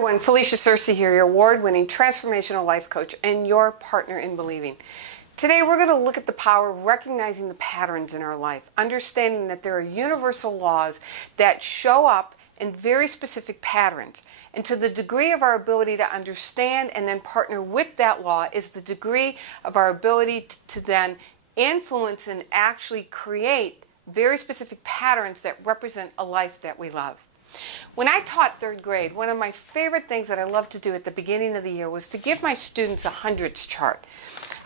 everyone, Felicia Searcy here, your award-winning transformational life coach and your partner in believing. Today we're going to look at the power of recognizing the patterns in our life, understanding that there are universal laws that show up in very specific patterns. And to the degree of our ability to understand and then partner with that law is the degree of our ability to then influence and actually create very specific patterns that represent a life that we love. When I taught third grade, one of my favorite things that I loved to do at the beginning of the year was to give my students a hundreds chart.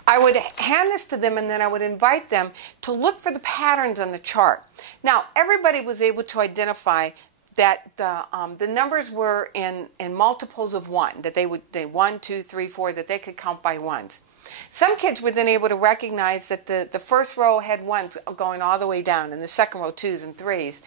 I would hand this to them and then I would invite them to look for the patterns on the chart. Now, everybody was able to identify that the numbers were in multiples of 1, that they 1, 2, 3, 4, that they could count by ones. Some kids were then able to recognize that the first row had 1s going all the way down and the second row 2s and 3s.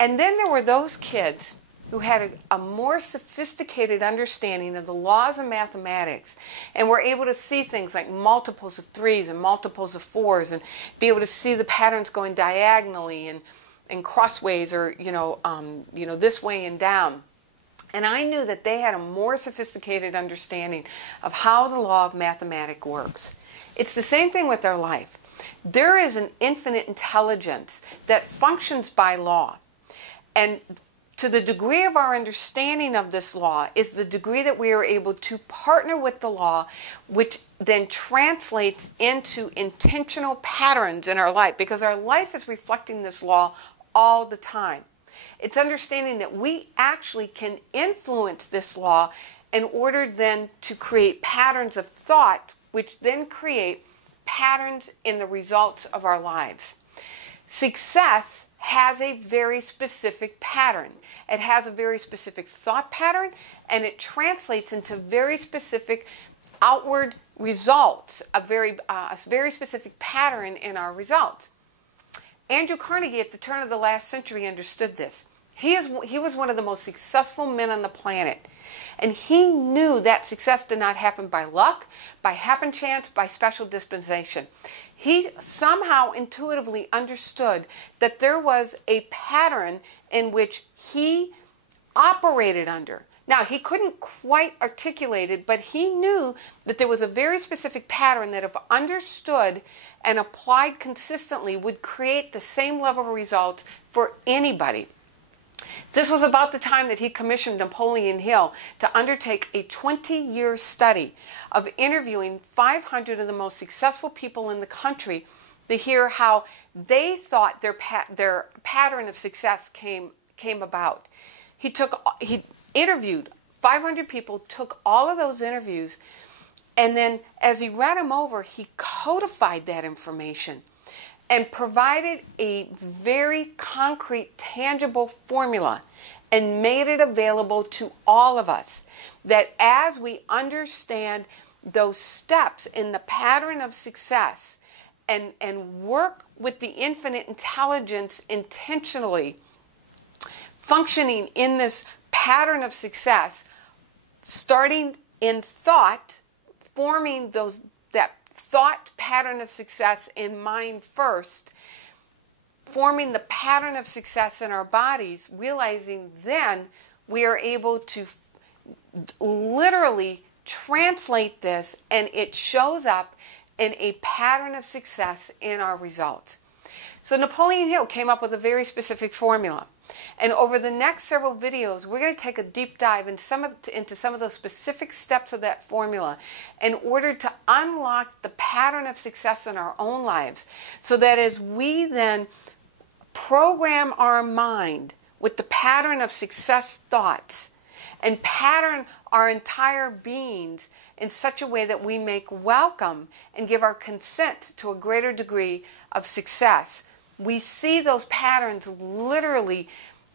And then there were those kids who had a more sophisticated understanding of the laws of mathematics and were able to see things like multiples of 3s and multiples of 4s and be able to see the patterns going diagonally and crossways or, this way and down. And I knew that they had a more sophisticated understanding of how the law of mathematics works. It's the same thing with our life. There is an infinite intelligence that functions by law. And to the degree of our understanding of this law is the degree that we are able to partner with the law, which then translates into intentional patterns in our life, because our life is reflecting this law all the time. It's understanding that we actually can influence this law in order then to create patterns of thought, which then create patterns in the results of our lives. Success has a very specific pattern. It has a very specific thought pattern, and it translates into very specific outward results, a very specific pattern in our results. Andrew Carnegie at the turn of the last century understood this. He was one of the most successful men on the planet. And he knew that success did not happen by luck, by happen chance, by special dispensation. He somehow intuitively understood that there was a pattern in which he operated under. Now, he couldn't quite articulate it, but he knew that there was a very specific pattern that if understood and applied consistently would create the same level of results for anybody. This was about the time that he commissioned Napoleon Hill to undertake a 20-year study of interviewing 500 of the most successful people in the country to hear how they thought their pattern of success came about. He interviewed 500 people, took all of those interviews, and then as he read them over, he codified that information and provided a very concrete, tangible formula and made it available to all of us. That as we understand those steps in the pattern of success and work with the infinite intelligence intentionally, functioning in this pattern of success, starting in thought, forming that thought pattern of success in mind first, forming the pattern of success in our bodies, realizing then we are able to literally translate this and it shows up in a pattern of success in our results. So Napoleon Hill came up with a very specific formula. And over the next several videos, we're going to take a deep dive into some of those specific steps of that formula in order to unlock the pattern of success in our own lives, so that as we then program our mind with the pattern of success thoughts and pattern our entire beings in such a way that we make welcome and give our consent to a greater degree of success, we see those patterns literally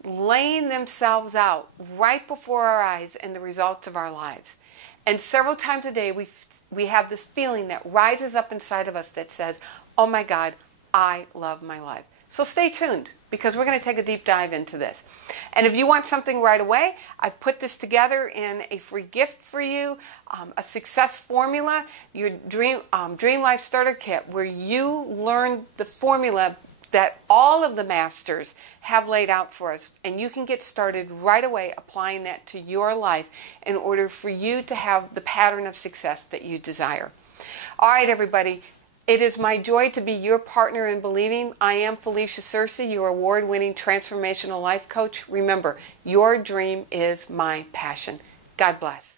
laying themselves out right before our eyes in the results of our lives. And several times a day we have this feeling that rises up inside of us that says, oh my God, I love my life. So stay tuned, because we're going to take a deep dive into this. And if you want something right away, I've put this together in a free gift for you, a success formula, your Dream Life Starter Kit, where you learn the formula that all of the masters have laid out for us. And you can get started right away applying that to your life in order for you to have the pattern of success that you desire. All right, everybody. It is my joy to be your partner in believing. I am Felicia Searcy, your award-winning transformational life coach. Remember, your dream is my passion. God bless.